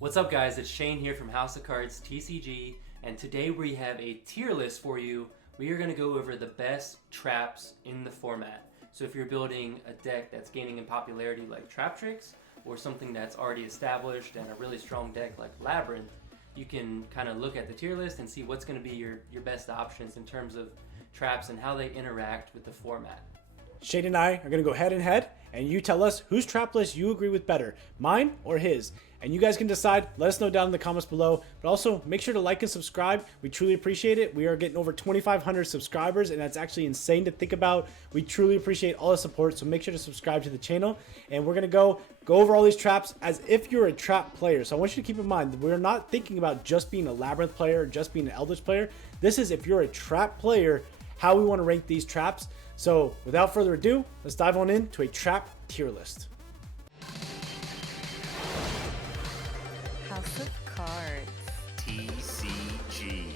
What's up guys, it's Shane here from House of Cards TCG, and today we have a tier list for you. We are going to go over the best traps in the format. So if you're building a deck that's gaining in popularity like Trap Tricks, or something that's already established and a really strong deck like Labyrinth, you can kind of look at the tier list and see what's going to be your best options in terms of traps and how they interact with the format. Shane and I are going to go head and head, and you tell us whose trap list you agree with better, mine or his. And you guys can decide. Let us know down in the comments below. But also, make sure to like and subscribe. We truly appreciate it. We are getting over 2,500 subscribers, and that's actually insane to think about. We truly appreciate all the support, so make sure to subscribe to the channel. And we're going to go over all these traps as if you're a trap player. So I want you to keep in mind that we're not thinking about just being a Labyrinth player or just being an Eldritch player. This is if you're a trap player, how we want to rank these traps. So without further ado, let's dive on into a trap tier list. House of Cards TCG.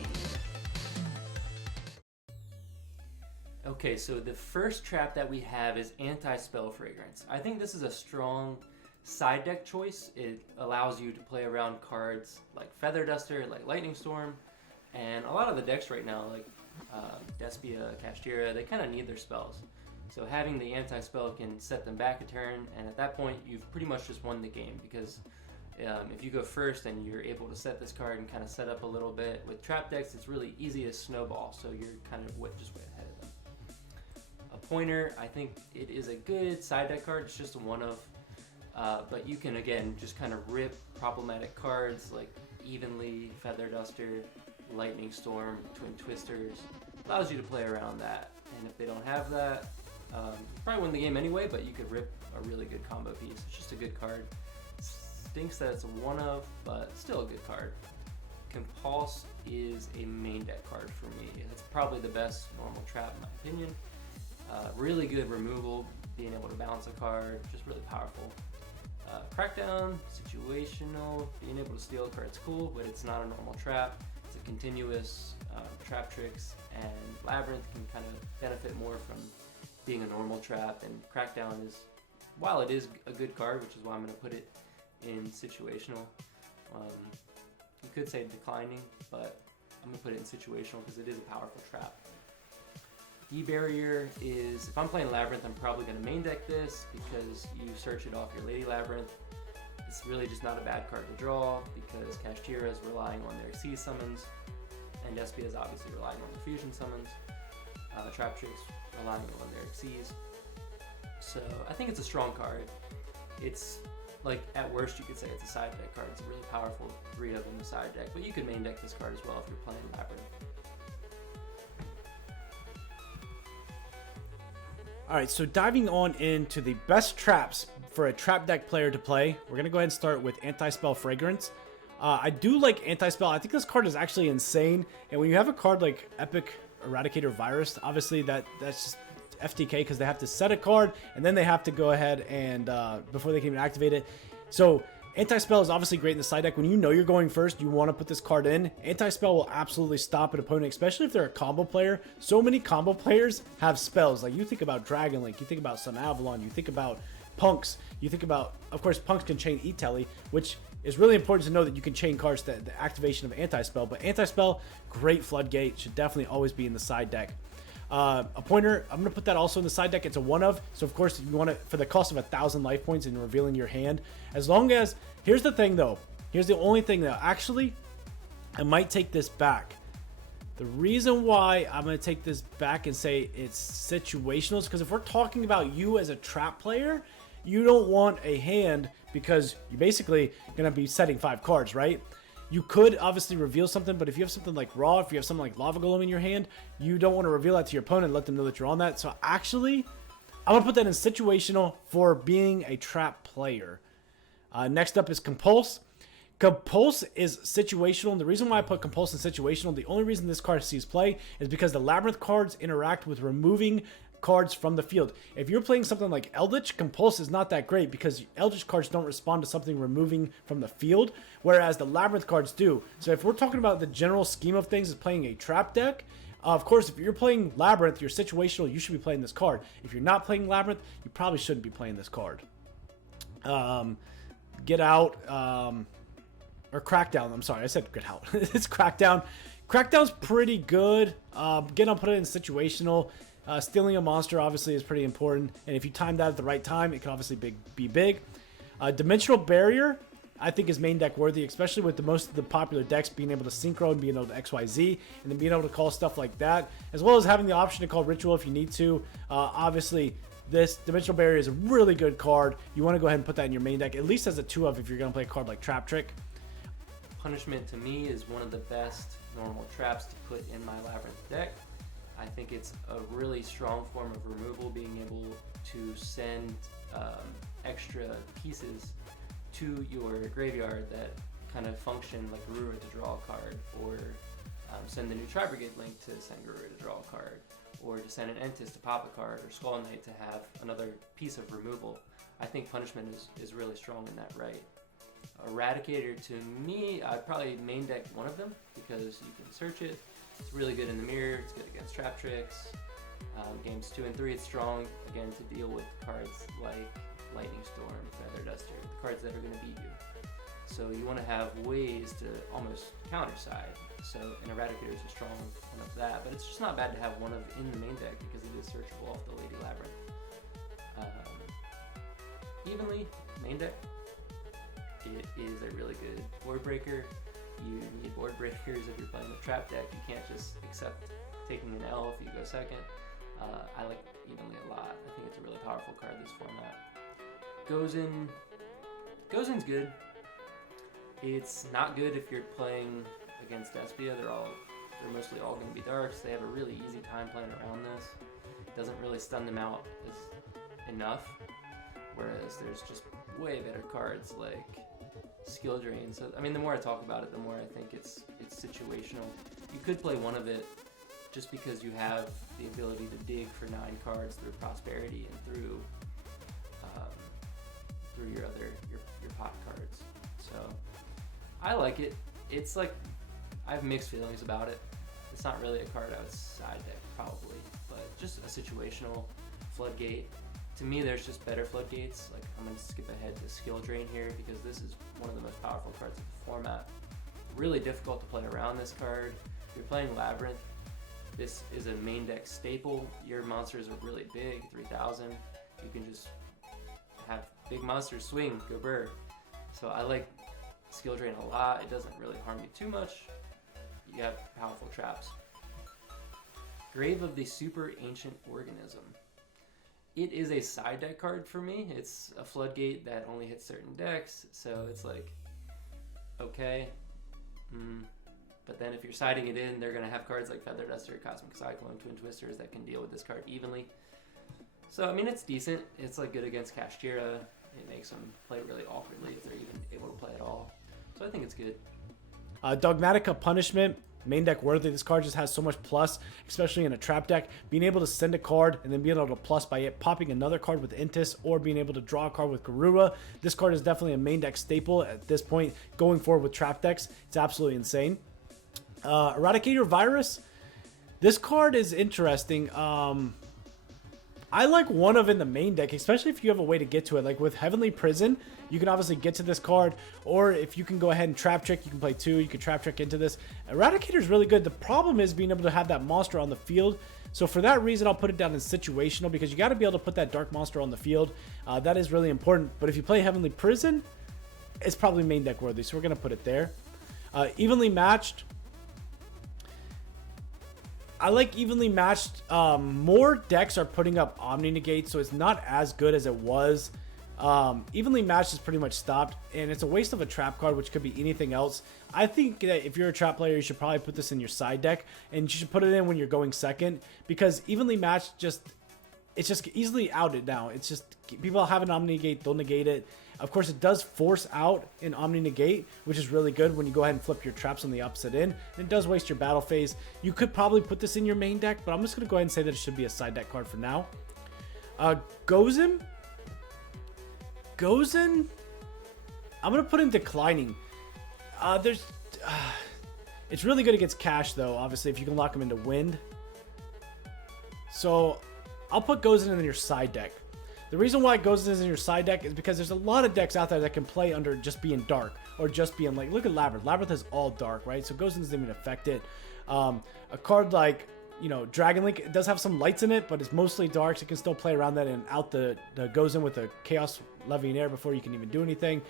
Okay, so the first trap that we have is Anti-Spell Fragrance. I think this is a strong side deck choice. It allows you to play around cards like Feather Duster, like Lightning Storm, and a lot of the decks right now, like Despia, Kashtira, they kind of need their spells. So having the anti-spell can set them back a turn, and at that point you've pretty much just won the game, because if you go first and you're able to set this card and kind of set up a little bit, with trap decks it's really easy to snowball, so you're kind of just way ahead of them. A Pointer, I think it is a good side deck card, it's just a one of, but you can again just kind of rip problematic cards like Evenly, Feather Duster, Lightning Storm, Twin Twisters. Allows you to play around that, and if they don't have that, you probably win the game anyway, but you could rip a really good combo piece. It's just a good card. Stinks that it's a one of, but still a good card. Compulse is a main deck card for me. It's probably the best normal trap in my opinion. Really good removal, being able to bounce a card, just really powerful. Crackdown, situational, being able to steal a card's cool, but it's not a normal trap. It's a continuous. Trap Tricks and Labyrinth can kind of benefit more from being a normal trap, and Crackdown is, while it is a good card, which is why I'm going to put it in situational, you could say declining, but I'm going to put it in situational because it is a powerful trap. D-Barrier is, if I'm playing Labyrinth, I'm probably going to main deck this because you search it off your Lady Labyrinth. It's really just not a bad card to draw because Kashtira is relying on their C summons, and Despia is obviously relying on the fusion summons. Trap Tricks relying on their Xyz. So I think it's a strong card. It's like, at worst you could say it's a side deck card. It's a really powerful 3 of them in the side deck, but you could main deck this card as well if you're playing Labyrinth. Alright, so diving on into the best traps for a trap deck player to play, we're going to go ahead and start with Anti-Spell Fragrance. I do like Anti-Spell. I think this card is actually insane. And when you have a card like Epic Eradicator Virus, obviously that's just FTK because they have to set a card and then they have to go ahead and before they can even activate it. So Anti-Spell is obviously great in the side deck. When you know you're going first, you want to put this card in. Anti-Spell will absolutely stop an opponent, especially if they're a combo player. So many combo players have spells. Like, you think about Dragon Link, you think about Sun Avalon, you think about Punks, you think about, of course, Punks can chain E-Telly, which is really important to know that you can chain cards to the activation of Anti-Spell. But Anti-Spell, great floodgate, should definitely always be in the side deck. A Pointer, I'm going to put that also in the side deck. It's a one of, so of course you want it for the cost of 1,000 life points and revealing your hand. As long as, here's the thing though, here's the only thing though, actually, I might take this back. The reason why I'm going to take this back and say it's situational is because if we're talking about you as a trap player, you don't want a hand because you're basically going to be setting 5 cards, right? You could obviously reveal something, but if you have something like Raw, if you have something like Lava Golem in your hand, you don't want to reveal that to your opponent and let them know that you're on that. So actually, I'm going to put that in situational for being a trap player. Next up is Compulse. Compulse is situational, and the reason why I put Compulse in situational, the only reason this card sees play is because the Labyrinth cards interact with removing cards from the field. If you're playing something like Eldritch, Compulse is not that great because Eldritch cards don't respond to something removing from the field, whereas the Labyrinth cards do. So if we're talking about the general scheme of things as playing a trap deck, of course, if you're playing Labyrinth, you're situational, you should be playing this card. If you're not playing Labyrinth, you probably shouldn't be playing this card. Get Out. or Crackdown. I'm sorry, I said Grid Out. It's Crackdown. Crackdown's pretty good. Again, I'll put it in situational. Stealing a monster obviously is pretty important, and if you time that at the right time, it can obviously be big. Dimensional Barrier, I think, is main deck worthy, especially with most of the popular decks being able to synchro and being able to XYZ, and then being able to call stuff like that, as well as having the option to call Ritual if you need to. Obviously, this Dimensional Barrier is a really good card. You want to go ahead and put that in your main deck, at least as a 2-of if you're going to play a card like Trap Trick. Punishment to me is one of the best normal traps to put in my Labyrinth deck. I think it's a really strong form of removal, being able to send extra pieces to your graveyard that kind of function like Garura to draw a card, or send the new tri-brigade link to send Garura to draw a card, or to send an Entis to pop a card, or Skull Knight to have another piece of removal. I think Punishment is really strong in that right. Eradicator, to me, I'd probably main deck one of them because you can search it. It's really good in the mirror. It's good against trap tricks. Games 2 and 3, it's strong again to deal with cards like Lightning Storm, Feather Duster, the cards that are going to beat you. So you want to have ways to almost counter side. So an Eradicator is a strong one of that, but it's just not bad to have one of in the main deck because it is searchable off the Lady Labyrinth. Evenly, main deck. It is a really good board breaker. You need board breakers if you're playing a trap deck. You can't just accept taking an L if you go second. I like Evenly a lot. I think it's a really powerful card this format. Gozen's good. It's not good if you're playing against Despia. They're mostly all going to be darks. They have a really easy time playing around this. It doesn't really stun them out enough. Whereas there's just way better cards like Skill Drain. So I mean, the more I talk about it, the more I think it's situational. You could play one of it just because you have the ability to dig for 9 cards through Prosperity and through your pot cards. So I like it. It's like, I have mixed feelings about it. It's not really a card I would side deck probably, but just a situational Floodgate. To me, there's just better Floodgates. Like, I'm going to skip ahead to Skill Drain here because this is one of the most powerful cards of the format. Really difficult to play around this card. If you're playing Labyrinth, this is a main deck staple. Your monsters are really big, 3,000. You can just have big monsters swing, go burr. So I like Skill Drain a lot. It doesn't really harm you too much. You have powerful traps. Grave of the Super Ancient Organism. It is a side deck card for me. It's a Floodgate that only hits certain decks, so it's like, okay. But then if you're siding it in, they're going to have cards like Feather Duster, Cosmic Cyclone, Twin Twisters that can deal with this card evenly. So, I mean, it's decent. It's like good against Kashtira. It makes them play really awkwardly if they're even able to play at all. So I think it's good. Dogmatica Punishment, main deck worthy. This card just has so much plus, especially in a trap deck. Being able to send a card and then being able to plus by it popping another card with Entis, or being able to draw a card with Garura. This card is definitely a main deck staple at this point. Going forward with trap decks, it's absolutely insane. Eradicator Virus. This card is interesting. I like one of in the main deck, especially if you have a way to get to it. Like with Heavenly Prison, you can obviously get to this card, or if you can go ahead and Trap Trick, you can play 2, you can Trap Trick into this. Eradicator is really good. The problem is being able to have that monster on the field. So for that reason, I'll put it down in situational, because you got to be able to put that dark monster on the field. That is really important. But if you play Heavenly Prison, it's probably main deck worthy, so we're going to put it there. Evenly Matched. I like Evenly Matched. More decks are putting up Omni Negate, so it's not as good as it was. Evenly Matched is pretty much stopped, and it's a waste of a trap card, which could be anything else. I think that if you're a trap player, you should probably put this in your side deck, and you should put it in when you're going second, because Evenly Matched it's just easily outed now. It's just, people have an Omni Negate, they'll negate it. Of course, it does force out an Omni Negate, which is really good when you go ahead and flip your traps on the opposite end. And it does waste your battle phase. You could probably put this in your main deck, but I'm just going to go ahead and say that it should be a side deck card for now. Gozen, I'm going to put in declining. It's really good against Cash, though, obviously, if you can lock him into Wind. So I'll put Gozen in your side deck. The reason why Gozen is in your side deck is because there's a lot of decks out there that can play under just being dark, or just being like, look at Labyrinth. Labyrinth is all dark, right? So Gozen doesn't even affect it. A card like, you know, Dragon Link, it does have some lights in it, but it's mostly dark, so you can still play around that and out the Gozen with a Chaos Levying Air before you can even do anything.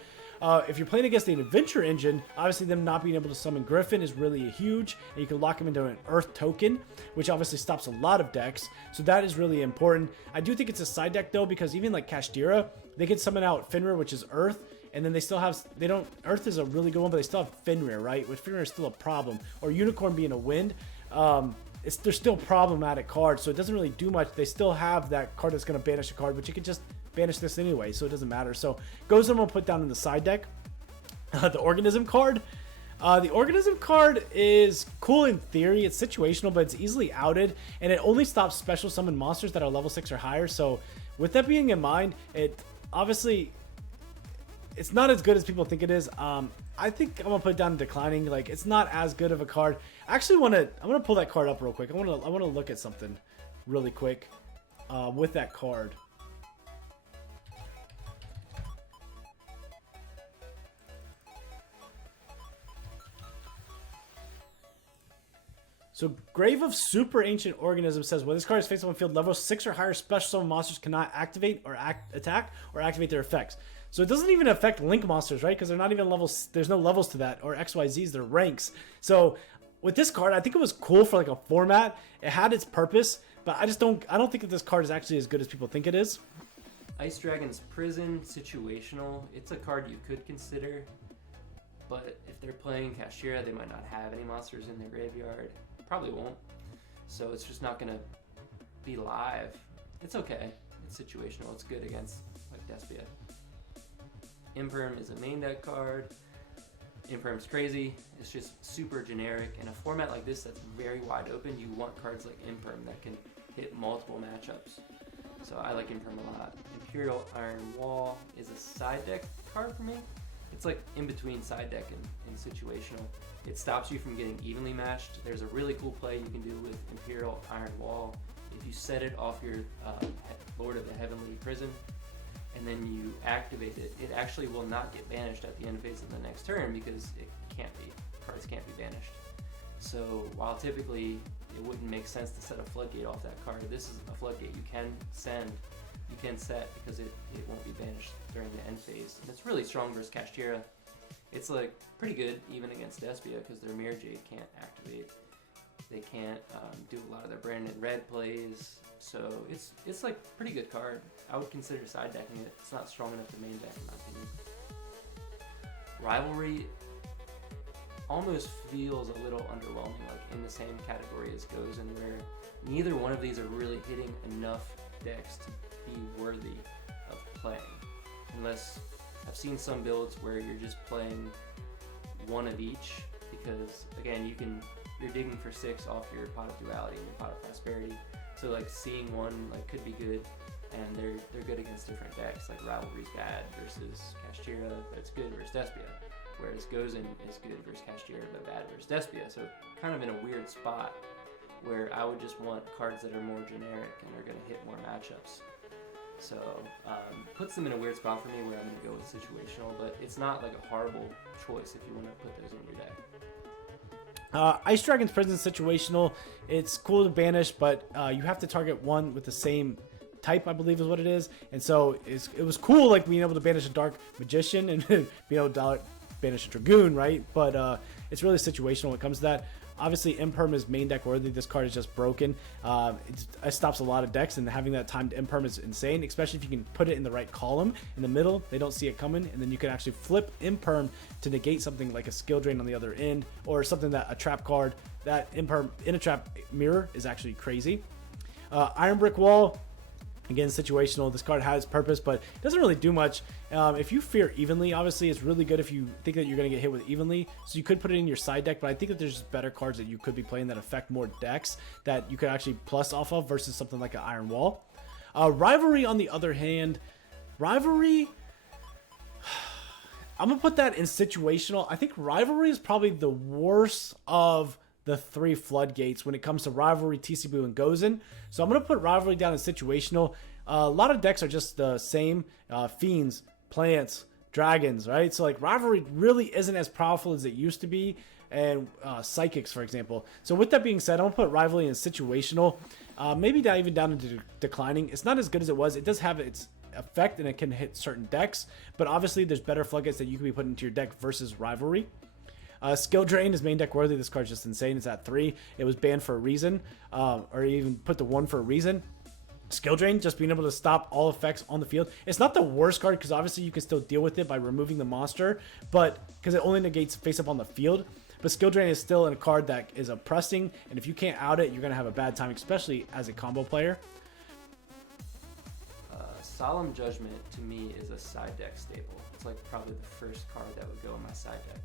If you're playing against an Adventure Engine, obviously them not being able to summon Griffin is really huge, and you can lock him into an Earth token, which obviously stops a lot of decks, so that is really important. I do think it's a side deck though, because even like Kashtira, they can summon out Fenrir, which is Earth, and then they still have, Earth is a really good one, but they still have Fenrir, right? Which Fenrir is still a problem. Or Unicorn being a wind, they're still problematic cards, so it doesn't really do much. They still have that card that's going to banish a card, but you can just banish this anyway, so it doesn't matter. So Gozen will put down in the side deck. The Organism card. The Organism card is cool in theory. It's situational, but it's easily outed, and it only stops special summon monsters that are level 6 or higher. So with that being in mind, it obviously, it's not as good as people think it is. I think I'm gonna put it down in declining. Like, it's not as good of a card. I actually I'm gonna pull that card up real quick. I wanna look at something really quick with that card. So Grave of Super Ancient Organism says, when this card is faced on field, level 6 or higher special summon monsters cannot activate or attack or activate their effects. So it doesn't even affect Link monsters, right? Because they're not even levels. There's no levels to that, or XYZs, they're ranks. So with this card, I think it was cool for like a format. It had its purpose, but I don't think that this card is actually as good as people think it is. Ice Dragon's Prison, situational. It's a card you could consider, but if they're playing Kashtira, they might not have any monsters in their graveyard. Probably won't. So it's just not gonna be live. It's okay. It's situational. It's good against like Despia. Imperm is a main deck card. Imperm's crazy. It's just super generic. In a format like this that's very wide open, you want cards like Imperm that can hit multiple matchups. So I like Imperm a lot. Imperial Iron Wall is a side deck card for me. It's like in between side deck and situational. It stops you from getting evenly matched. There's a really cool play you can do with Imperial Iron Wall. If you set it off your Lord of the Heavenly Prison, and then you activate it, it actually will not get banished at the end phase of the next turn because it can't be. Cards can't be banished. So while typically it wouldn't make sense to set a floodgate off that card, this is a floodgate you can set because it won't be banished during the end phase. And it's really strong versus Kashtira. It's like pretty good even against Despia because their Mirror Jade can't activate. They can't do a lot of their Branded Red plays. So it's like pretty good card. I would consider side decking it. It's not strong enough to main deck in my opinion. Rivalry almost feels a little underwhelming, like in the same category as Gozen, where neither one of these are really hitting enough decks to be worthy of playing. Unless I've seen some builds where you're just playing one of each because again you're digging for 6 off your Pot of Duality and your Pot of Prosperity. So like seeing one like could be good, and they're good against different decks. Like Rivalry's bad versus Kashtira, but it's good versus Despia. Whereas Gozen is good versus Kashtira, but bad versus Despia. So kind of in a weird spot where I would just want cards that are more generic and are going to hit more matchups. So puts them in a weird spot for me where I'm going to go with situational, but it's not like a horrible choice if you want to put those in your deck. Ice Dragon's Prison situational. It's cool to banish, but you have to target one with the same type, I believe is what it is. And so it was cool, like being able to banish a Dark Magician and being able to banish a Dragoon, right? But it's really situational when it comes to that. Obviously, Imperm is main deck worthy. This card is just broken. It stops a lot of decks, and having that timed Imperm is insane, especially if you can put it in the right column. In the middle, they don't see it coming, and then you can actually flip Imperm to negate something like a skill drain on the other end, or something that a trap card, that Imperm in a trap mirror is actually crazy. Iron Brick Wall, again, situational. This card has purpose, but it doesn't really do much. If you fear Evenly, obviously, it's really good if you think that you're going to get hit with Evenly. So you could put it in your side deck, but I think that there's just better cards that you could be playing that affect more decks that you could actually plus off of versus something like an Iron Wall. Rivalry, on the other hand, Rivalry, I'm going to put that in situational. I think Rivalry is probably the worst of the 3 floodgates when it comes to Rivalry, TCB, and Gozen. So I'm going to put Rivalry down in situational. A lot of decks are just the same. Fiends, Plants, dragons, right? So like Rivalry really isn't as powerful as it used to be, and Psychics, for example. So with that being said, I'm gonna put Rivalry in situational, maybe not even down into declining. It's not as good as it was. It does have its effect and it can hit certain decks, but obviously there's better floodgates that you can be putting into your deck versus Rivalry. Skill Drain is main deck worthy. This card's just insane. It's at 3. It was banned for a reason, or even put to 1 for a reason. Skill Drain, just being able to stop all effects on the field. It's not the worst card because obviously you can still deal with it by removing the monster, but because it only negates face up on the field. But Skill Drain is still a card that is oppressing, and if you can't out it, you're going to have a bad time, especially as a combo player. Solemn Judgment to me is a side deck staple. It's like probably the first card that would go in my side deck.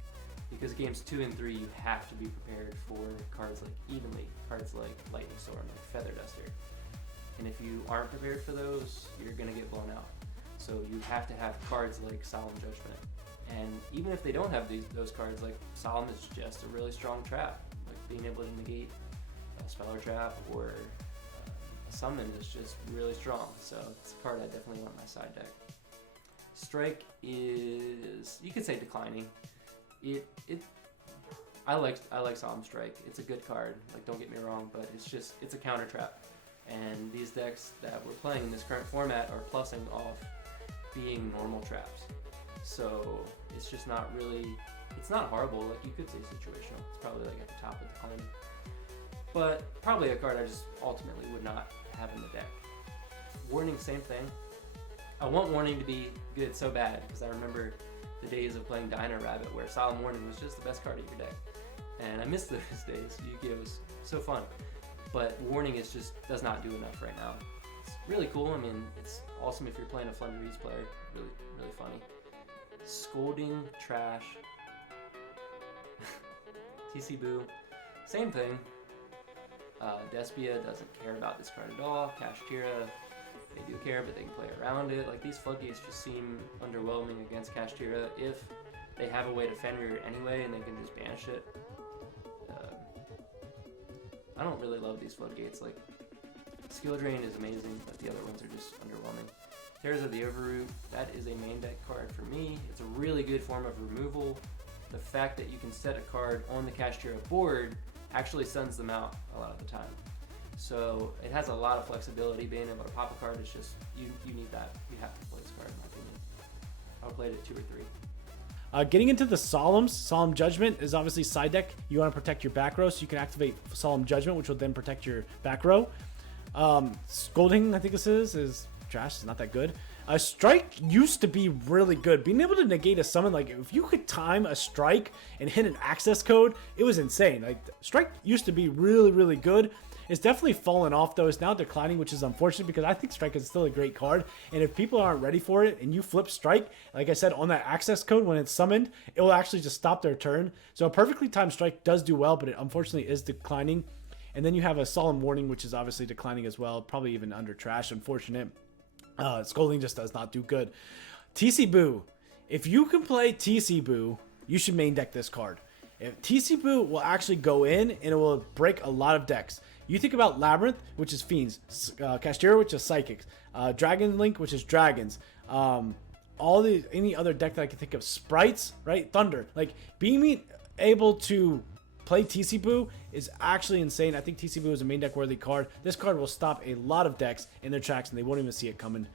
Because games 2 and 3, you have to be prepared for cards like Evenly, cards like Lightning Storm, like Feather Duster. And if you aren't prepared for those, you're going to get blown out. So you have to have cards like Solemn Judgment. And even if they don't have those cards, like Solemn is just a really strong trap. Like being able to negate a spell or trap or a summon is just really strong. So it's a card I definitely want in my side deck. Strike is, you could say declining. I like Solemn Strike. It's a good card. Like don't get me wrong, but it's a counter trap. And these decks that we're playing in this current format are plussing off being normal traps. So it's just not really, it's not horrible. Like you could say situational. It's probably like at the top of the decline. But probably a card I just ultimately would not have in the deck. Warning, same thing. I want Warning to be good so bad because I remember the days of playing Dino Rabbit where Solemn Warning was just the best card of your deck. And I miss those days. Yu-Gi-Oh! Was so fun. But Warning just does not do enough right now. It's really cool. I mean, it's awesome if you're playing a Flundereeze player. Really, really funny. Scolding, trash. TC Boo, same thing. Despia doesn't care about this card at all. Kashtira, they do care, but they can play around it. Like these floodgates just seem underwhelming against Kashtira if they have a way to Fenrir it anyway and they can just banish it. I don't really love these floodgates. Like Skill Drain is amazing, but the other ones are just underwhelming. Terrors of the Overroot, that is a main deck card for me. It's a really good form of removal. The fact that you can set a card on the Kashtira board actually sends them out a lot of the time. So it has a lot of flexibility. Being able to pop a card is just, you need that. You have to play this card in my opinion. I'll play it at 2 or 3. Getting into the Solemns, Solemn Judgment is obviously side deck. You want to protect your back row, so you can activate Solemn Judgment, which will then protect your back row. Scolding, I think this is trash. It's not that good. Strike used to be really good. Being able to negate a summon, like if you could time a strike and hit an access code, it was insane. Like Strike used to be really, really good. It's definitely fallen off though. It's now declining, which is unfortunate because I think Strike is still a great card. And if people aren't ready for it and you flip Strike, like I said, on that access code when it's summoned, it will actually just stop their turn. So a perfectly timed Strike does do well, but it unfortunately is declining. And then you have a Solemn Warning, which is obviously declining as well. Probably even under trash, unfortunate. Scolding just does not do good. TC Boo. If you can play TC Boo, you should main deck this card. If TC Boo will actually go in and it will break a lot of decks. You think about Labyrinth, which is Fiends, Kashtira, which is Psychics, Dragon Link, which is Dragons, any other deck that I can think of, Sprites, right? Thunder. Like being able to play TC Boo is actually insane. I think TC Boo is a main deck worthy card. This card will stop a lot of decks in their tracks and they won't even see it coming.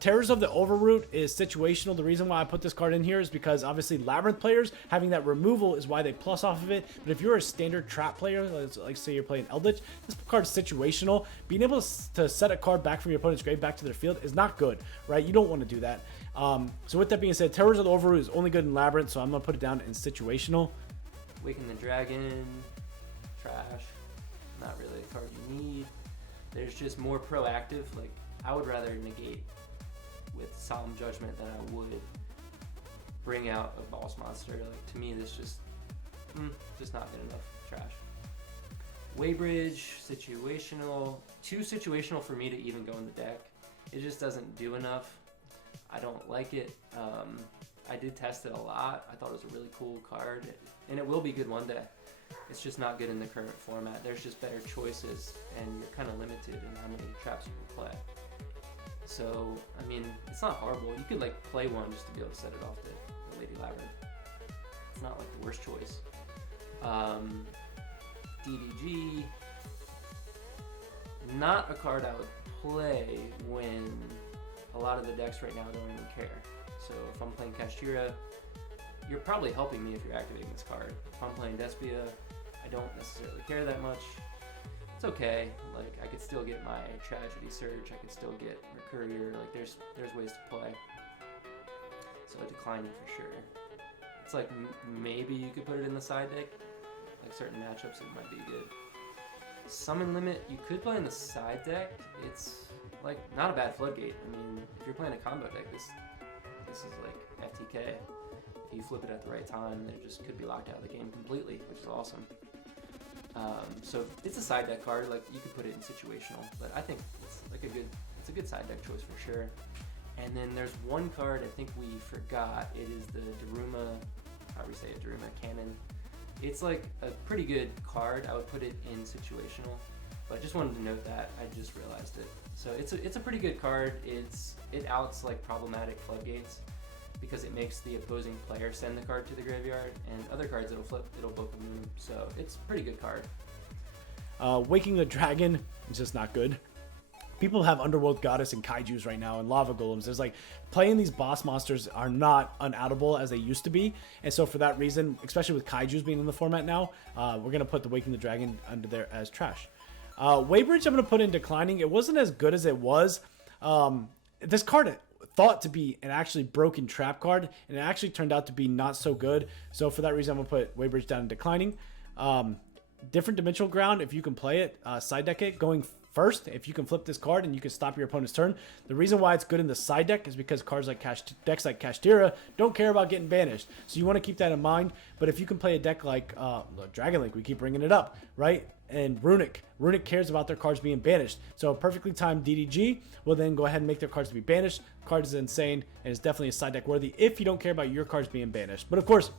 Terrors of the Overroot is situational. The reason why I put this card in here is because obviously Labyrinth players having that removal is why they plus off of it. But if you're a standard trap player, like say you're playing Eldritch, this card is situational. Being able to set a card back from your opponent's grave back to their field is not good, right? You don't want to do that. So with that being said, Terrors of the Overroot is only good in Labyrinth, so I'm going to put it down in situational. Waken the Dragon, trash, not really a card you need. There's just more proactive, like I would rather negate with Solemn Judgment than I would bring out a boss monster. Like to me, this just not good enough. Trash. Waybridge, situational. Too situational for me to even go in the deck. It just doesn't do enough. I don't like it. I did test it a lot. I thought it was a really cool card, and it will be good one day. It's just not good in the current format. There's just better choices, and you're kind of limited in how many traps you can play. So, I mean, it's not horrible. You could like play one just to be able to set it off the Lady Labyrinth. It's not like the worst choice. DDG, not a card I would play when a lot of the decks right now don't even care. So if I'm playing Kashtira, you're probably helping me if you're activating this card. If I'm playing Despia, I don't necessarily care that much. It's okay. Like, I could still get my Tragedy Surge. I could still get Mercurier. Like, there's ways to play. So declining for sure. It's like maybe you could put it in the side deck. Like certain matchups, it might be good. Summon Limit, you could play in the side deck. It's like not a bad floodgate. I mean, if you're playing a combo deck, this is like FTK. If you flip it at the right time, it just could be locked out of the game completely, which is awesome. So it's a side deck card. Like, you could put it in situational, but I think it's like it's a good side deck choice for sure. And then there's one card I think we forgot. It is the Daruma, how do we say it? Daruma Cannon. It's like a pretty good card. I would put it in situational, but I just wanted to note that. I just realized it. So it's a pretty good card. It outs like problematic floodgates because it makes the opposing player send the card to the graveyard, and other cards it'll flip, it'll book a moon. So it's a pretty good card. Waking the Dragon is just not good. People have Underworld Goddess and Kaijus right now and Lava Golems. There's like, playing these boss monsters are not unoutable as they used to be. And so for that reason, especially with Kaijus being in the format now, we're going to put the Waking the Dragon under there as trash. Waybridge I'm going to put in declining. It wasn't as good as it was. This card thought to be an actually broken trap card, and it actually turned out to be not so good. So for that reason, I'm going to put Waybridge down in declining. Different Dimensional Ground, if you can play it, side deck it, going first, if you can flip this card and you can stop your opponent's turn. The reason why it's good in the side deck is because cards like decks like Kashtira don't care about getting banished. So you want to keep that in mind. But if you can play a deck like Dragon Link, we keep bringing it up, right? And Runic cares about their cards being banished. So a perfectly timed DDG will then go ahead and make their cards to be banished. Card is insane and it's definitely a side deck worthy if you don't care about your cards being banished. But of course,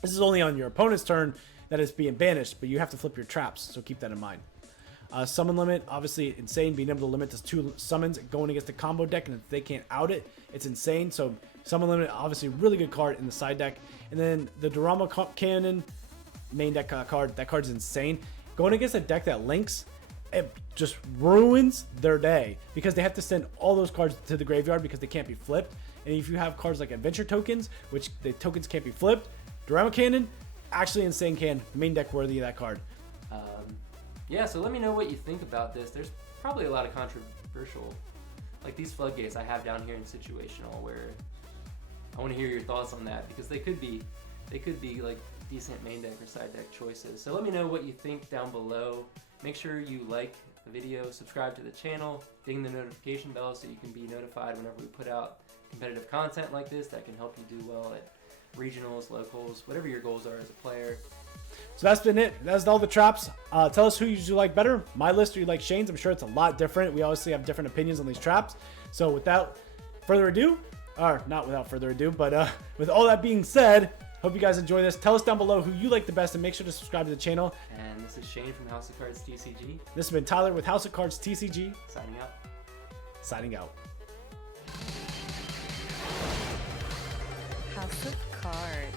this is only on your opponent's turn that it's being banished, but you have to flip your traps. So keep that in mind. Summon Limit, obviously insane, being able to limit to 2 summons going against the combo deck, and if they can't out it, it's insane. So Summon Limit, obviously really good card in the side deck. And then the Daruma Cannon main deck card, that card is insane. Going against a deck that links, it just ruins their day because they have to send all those cards to the graveyard because they can't be flipped. And if you have cards like Adventure Tokens, which the tokens can't be flipped, Daruma Cannon, actually insane main deck worthy of that card. Yeah, so let me know what you think about this. There's probably a lot of controversial, like these floodgates I have down here in situational, where I want to hear your thoughts on that because they could be like decent main deck or side deck choices. So let me know what you think down below. Make sure you like the video, subscribe to the channel, ding the notification bell so you can be notified whenever we put out competitive content like this that can help you do well at regionals, locals, whatever your goals are as a player. So that's been it. That's all the traps. Tell us who you like better, my list or you like Shane's. I'm sure it's a lot different. We obviously have different opinions on these traps. So without further ado, or not without further ado, but with all that being said, hope you guys enjoy this. Tell us down below who you like the best and make sure to subscribe to the channel. And this is Shane from House of Cards TCG. This has been Tyler with House of Cards TCG. Signing out. Signing out. House of Cards.